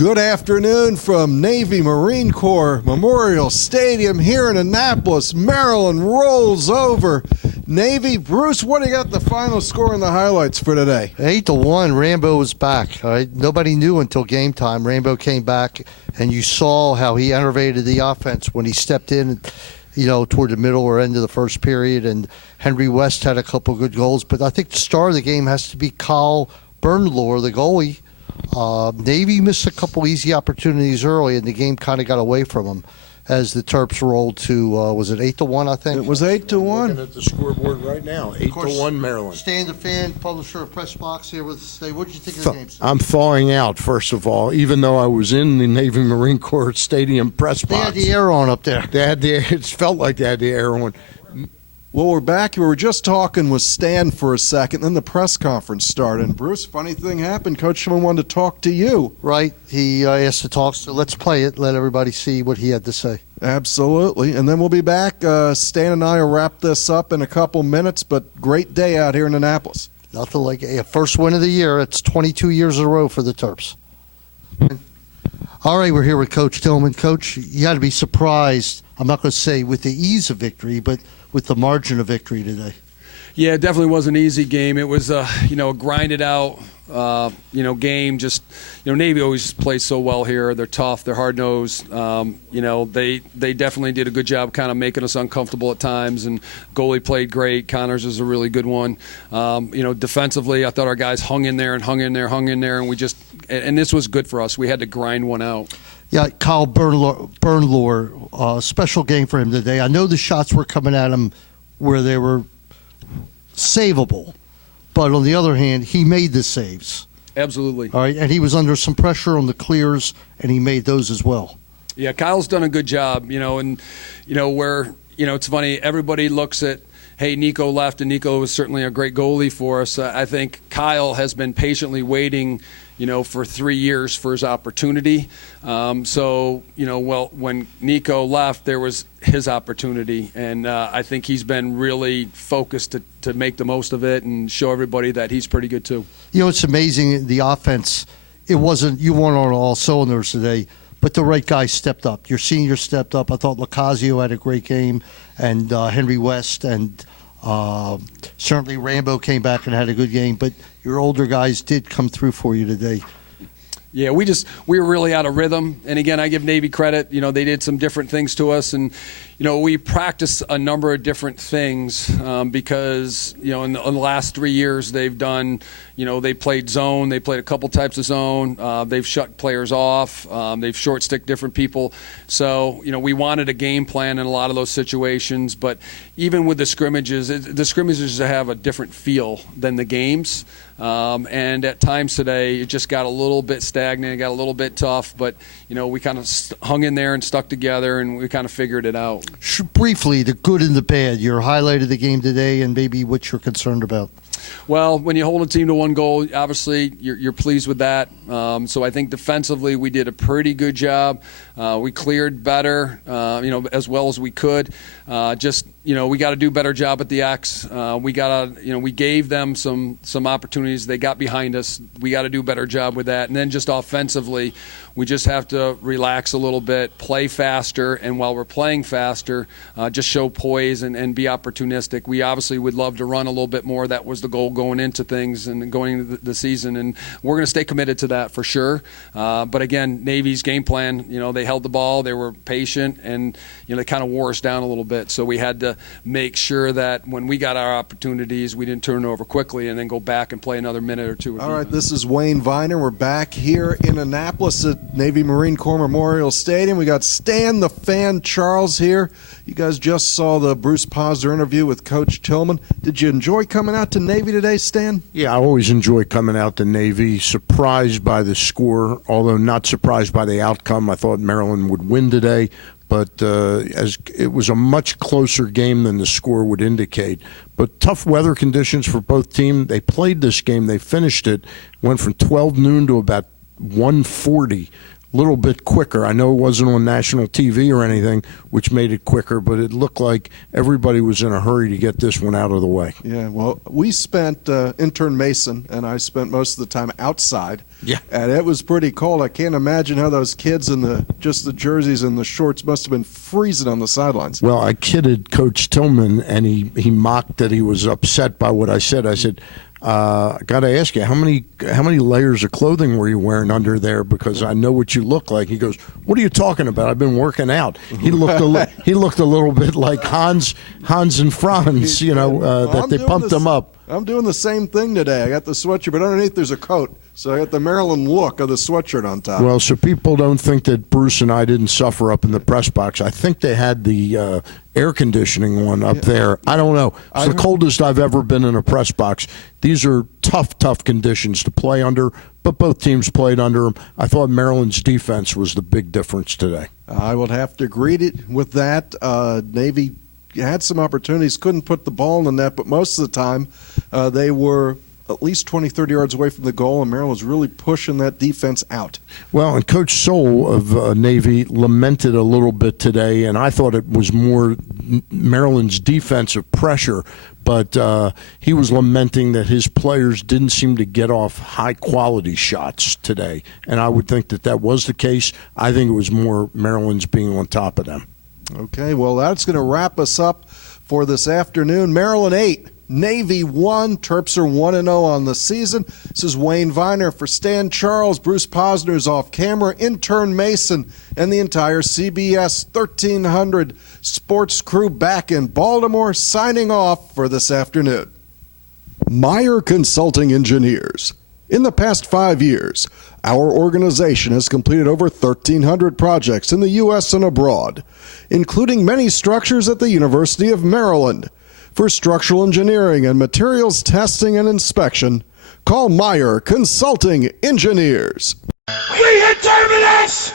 Good afternoon from Navy Marine Corps Memorial Stadium here in Annapolis. Maryland rolls over. Navy, Bruce, what do you got the final score and the highlights for today? 8-1, Rambo was back. All right? Nobody knew until game time. Rambo came back, and you saw how he enervated the offense when he stepped in, toward the middle or end of the first period. And Henry West had a couple good goals. But I think the star of the game has to be Kyle Bernlohr, the goalie. Navy missed a couple easy opportunities early, and the game kind of got away from them as the Terps rolled to, was it 8-1, I think? It was 8-1. Looking at the scoreboard right now, 8-1 Maryland. Stan the Fan, publisher of Press Box, here with us today. What did you think of the game, sir? I'm thawing out, first of all, even though I was in the Navy Marine Corps Stadium press box. They had the air on up there. It felt like they had the air on. Well, we're back. We were just talking with Stan for a second, then the press conference started. And Bruce, funny thing happened. Coach Tillman wanted to talk to you. Right. He asked to talk, so let's play it, let everybody see what he had to say. Absolutely. And then we'll be back. Stan and I will wrap this up in a couple minutes, but great day out here in Annapolis. Nothing like a first win of the year. It's 22 years in a row for the Terps. All right, we're here with Coach Tillman. Coach, you had to be surprised, I'm not going to say with the ease of victory, but with the margin of victory today. Yeah, it definitely was an easy game. It was a grinded out game. Just Navy always plays so well here. They're tough. They're hard nosed. They definitely did a good job kind of making us uncomfortable at times. And goalie played great. Connors is a really good one. Defensively, I thought our guys hung in there, and we just and this was good for us. We had to grind one out. Yeah, Kyle Bernlohr, special game for him today. I know the shots were coming at him where they were savable, but on the other hand, he made the saves. Absolutely. All right, and he was under some pressure on the clears, and he made those as well. Yeah, Kyle's done a good job, where, it's funny, everybody looks at, hey, Nico left, and Nico was certainly a great goalie for us. I think Kyle has been patiently waiting, for 3 years for his opportunity. When Nico left, there was his opportunity, and I think he's been really focused to make the most of it and show everybody that he's pretty good too. It's amazing, the offense, you weren't on all cylinders today, but the right guy stepped up. Your senior stepped up. I thought Lacazio had a great game, and Henry West, and certainly Rambo came back and had a good game, but your older guys did come through for you today. Yeah, we were really out of rhythm. And again, I give Navy credit. They did some different things to us. And, we practiced a number of different things because, in the last 3 years they've done, they played zone. They played a couple types of zone. They've shut players off. They've short stick different people. So, we wanted a game plan in a lot of those situations. But even with the scrimmages have a different feel than the games. And at times today, it just got a little bit stagnant, it got a little bit tough, but, we kind of hung in there and stuck together, and we kind of figured it out. Briefly, the good and the bad, your highlight of the game today and maybe what you're concerned about. Well, when you hold a team to one goal, obviously you're pleased with that. So I think defensively we did a pretty good job. We cleared better, as well as we could. We got to do a better job at the X. We gave them some opportunities. They got behind us. We got to do a better job with that. And then just offensively, we just have to relax a little bit, play faster, and while we're playing faster, just show poise and be opportunistic. We obviously would love to run a little bit more. That was the goal going into things and going into the season, and we're going to stay committed to that for sure. But again, Navy's game plan, they held the ball, they were patient, and they kind of wore us down a little bit. So we had to make sure that when we got our opportunities, we didn't turn it over quickly and then go back and play another minute or two. All right, this is Wayne Viener. We're back here in Annapolis at Navy Marine Corps Memorial Stadium. We got Stan the Fan Charles here. You guys just saw the Bruce Posner interview with Coach Tillman. Did you enjoy coming out to Navy today, Stan? Yeah, I always enjoy coming out to Navy. Surprised by the score, although not surprised by the outcome. I thought Maryland would win today, but as it was a much closer game than the score would indicate. But tough weather conditions for both teams. They played this game. They finished it. Went from 12 noon to about 1:40 little bit quicker. I know it wasn't on national TV or anything, which made it quicker, but it looked like everybody was in a hurry to get this one out of the way. Yeah, well, we spent, intern Mason and I spent most of the time outside. Yeah. And it was pretty cold. I can't imagine how those kids in the jerseys and the shorts must have been freezing on the sidelines. Well, I kidded Coach Tillman, and he mocked that he was upset by what I said. I said, I got to ask you, how many layers of clothing were you wearing under there? Because I know what you look like. He goes, what are you talking about? I've been working out. He looked a little bit like Hans and Franz, that they pumped him up. I'm doing the same thing today. I got the sweatshirt, but underneath there's a coat. So I got the Maryland look of the sweatshirt on top. Well, so people don't think that Bruce and I didn't suffer up in the press box. I think they had the air conditioning one up there. I don't know. It's the coldest I've ever been in a press box. These are tough conditions to play under, but both teams played under them. I thought Maryland's defense was the big difference today. I would have to agree with that. Navy had some opportunities, couldn't put the ball in the net, but most of the time they were at least 20, 30 yards away from the goal, and Maryland was really pushing that defense out. Well, and Coach Soule of Navy lamented a little bit today, and I thought it was more Maryland's defensive pressure, but he was lamenting that his players didn't seem to get off high-quality shots today, and I would think that was the case. I think it was more Maryland's being on top of them. Okay, well, that's going to wrap us up for this afternoon. Maryland 8, Navy 1. Terps are 1-0 on the season. This is Wayne Viener for Stan Charles. Bruce Posner's off camera. Intern Mason and the entire CBS 1300 sports crew back in Baltimore signing off for this afternoon. Meyer Consulting Engineers. In the past 5 years, our organization has completed over 1,300 projects in the U.S. and abroad, including many structures at the University of Maryland. For structural engineering and materials testing and inspection, call Meyer Consulting Engineers. We hit Terminus!